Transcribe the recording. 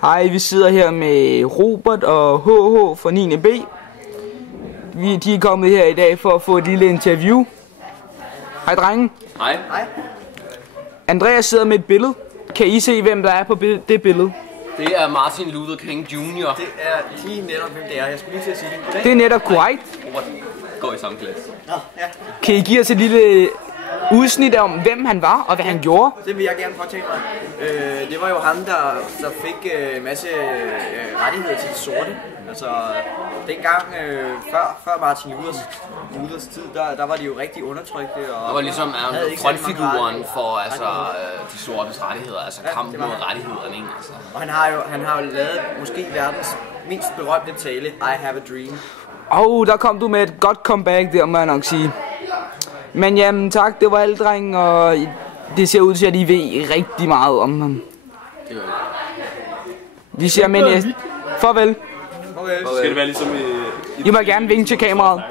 Hej, vi sidder her med Robert og HH fra 9. B. De er kommet her i dag for at få et lille interview. Hej drenge. Hej. Andreas sidder med et billede. Kan I se, hvem der er på det billede? Det er Martin Luther King Jr. Det er lige netop, hvem det er. Jeg skulle lige til at sige det. Det er netop korrekt. Robert går i samme klasse. Nå, ja. Kan I give os et lille udsnit om, hvem han var og hvad han gjorde? Det vil jeg gerne påtage mig. Det var jo ham, der fik en masse rettigheder til de sorte. Altså, dengang før Martin Luthers tid, der var de jo rigtig undertrykte. Og det var ligesom frontfiguren for de sortes rettigheder, altså kampen mod rettighederne. Altså. Og han har jo lavet måske verdens mindst berømte tale, I Have a Dream. Der kom du med et godt comeback der, må jeg nok sige. Men jamen tak, det var alt drenge, og det ser ud til, at I ved rigtig meget om ham. Det gør det. Vi siger med næste. Farvel. Okay. Skal det være ligesom I må gerne vinke til kameraet.